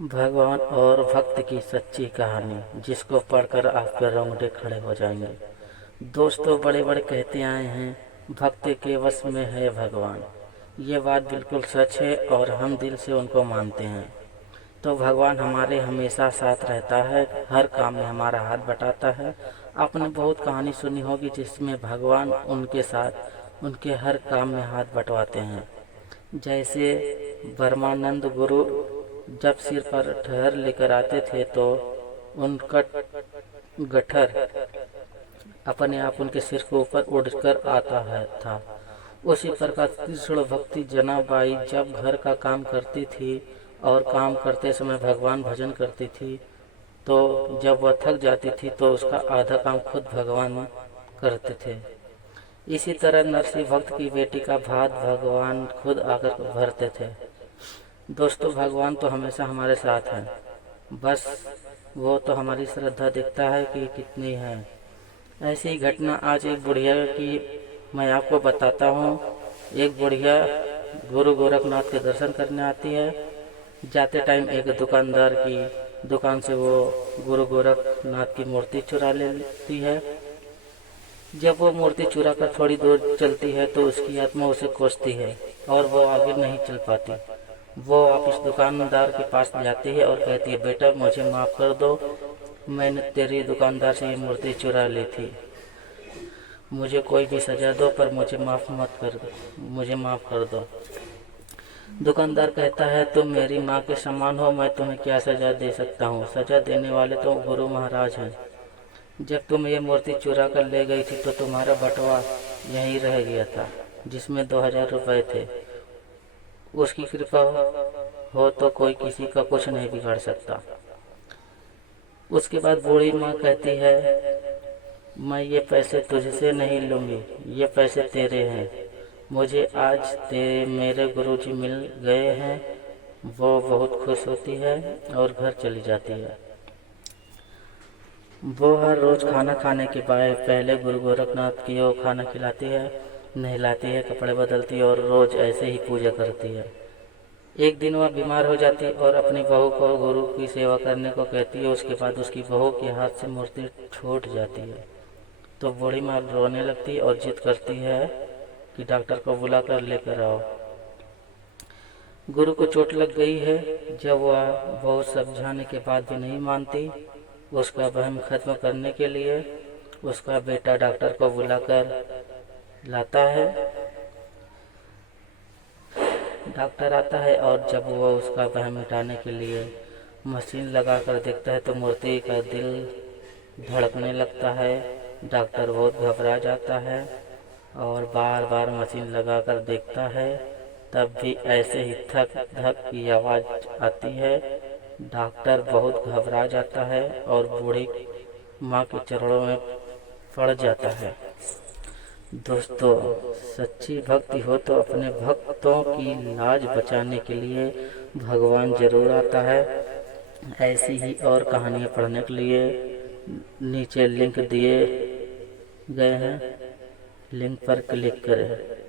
भगवान और भक्त की सच्ची कहानी जिसको पढ़कर आपके रोंगटे खड़े हो जाएंगे। दोस्तों, बड़े बड़े कहते आए हैं भक्त के वश में है भगवान। ये बात बिल्कुल सच है और हम दिल से उनको मानते हैं। तो भगवान हमारे हमेशा साथ रहता है, हर काम में हमारा हाथ बटाता है। आपने बहुत कहानी सुनी होगी जिसमें भगवान उनके साथ उनके हर काम में हाथ बटवाते हैं। जैसे ब्रह्मानंद गुरु जब सिर पर ठहर लेकर आते थे तो उनका गठर अपने आप उनके सिर के ऊपर उड़कर आता है था। उसी प्रकार कृष्ण भक्ति जनाबाई जब घर का काम करती थी और काम करते समय भगवान भजन करती थी, तो जब वह थक जाती थी तो उसका आधा काम खुद भगवान करते थे। इसी तरह नरसिंह भक्त की बेटी का भात भगवान खुद आकर भरते थे। दोस्तों, भगवान तो हमेशा हमारे साथ हैं, बस वो तो हमारी श्रद्धा देखता है कि कितनी है। ऐसी ही घटना आज एक बुढ़िया की मैं आपको बताता हूँ। एक बुढ़िया गुरु गोरखनाथ के दर्शन करने आती है। जाते टाइम एक दुकानदार की दुकान से वो गुरु गोरखनाथ की मूर्ति चुरा लेती है। जब वो मूर्ति चुरा कर थोड़ी दूर चलती है तो उसकी आत्मा उसे कोसती है और वो आगे नहीं चल पाती। वो वापिस दुकानदार के पास जाती है और कहती है, बेटा मुझे माफ़ कर दो, मैंने तेरी दुकानदार से ये मूर्ति चुरा ली थी। मुझे कोई भी सज़ा दो पर मुझे माफ़ कर दो। दुकानदार कहता है, तुम मेरी माँ के समान हो, मैं तुम्हें क्या सज़ा दे सकता हूँ। सज़ा देने वाले तो गुरु महाराज हैं। जब तुम ये मूर्ति चुरा कर ले गई थी तो तुम्हारा बटवा यहीं रह गया था जिसमें 2000 रुपये थे। उसकी कृपा हो तो कोई किसी का कुछ नहीं बिगाड़ सकता। उसके बाद बूढ़ी माँ कहती है, मैं ये पैसे तुझसे नहीं लूँगी, ये पैसे तेरे हैं। मुझे आज मेरे गुरुजी मिल गए हैं। वो बहुत खुश होती है और घर चली जाती है। वो हर रोज़ खाना खाने के बाद पहले गुरु गोरखनाथ की वो खाना खिलाती है, नहलाती है, कपड़े बदलती है और रोज़ ऐसे ही पूजा करती है। एक दिन वह बीमार हो जाती है और अपनी बहू को गुरु की सेवा करने को कहती है। उसके बाद उसकी बहू के हाथ से मूर्ति छूट जाती है तो बूढ़ी माँ रोने लगती है और जिद करती है कि डॉक्टर को बुलाकर लेकर आओ। गुरु को चोट लग गई है। जब वह बहुत समझाने के बाद भी नहीं मानती, उसका वहम खत्म करने के लिए उसका बेटा डॉक्टर को बुलाकर लाता है। डॉक्टर आता है और जब वो उसका वहम मिटाने के लिए मशीन लगाकर देखता है तो मूर्ति का दिल धड़कने लगता है। डॉक्टर बहुत घबरा जाता है और बार बार मशीन लगाकर देखता है, तब भी ऐसे ही धक धक की आवाज़ आती है। डॉक्टर बहुत घबरा जाता है और बूढ़ी माँ के चरणों में पड़ जाता है। दोस्तों, सच्ची भक्ति हो तो अपने भक्तों की लाज बचाने के लिए भगवान जरूर आता है। ऐसी ही और कहानियाँ पढ़ने के लिए नीचे लिंक दिए गए हैं, लिंक पर क्लिक करें।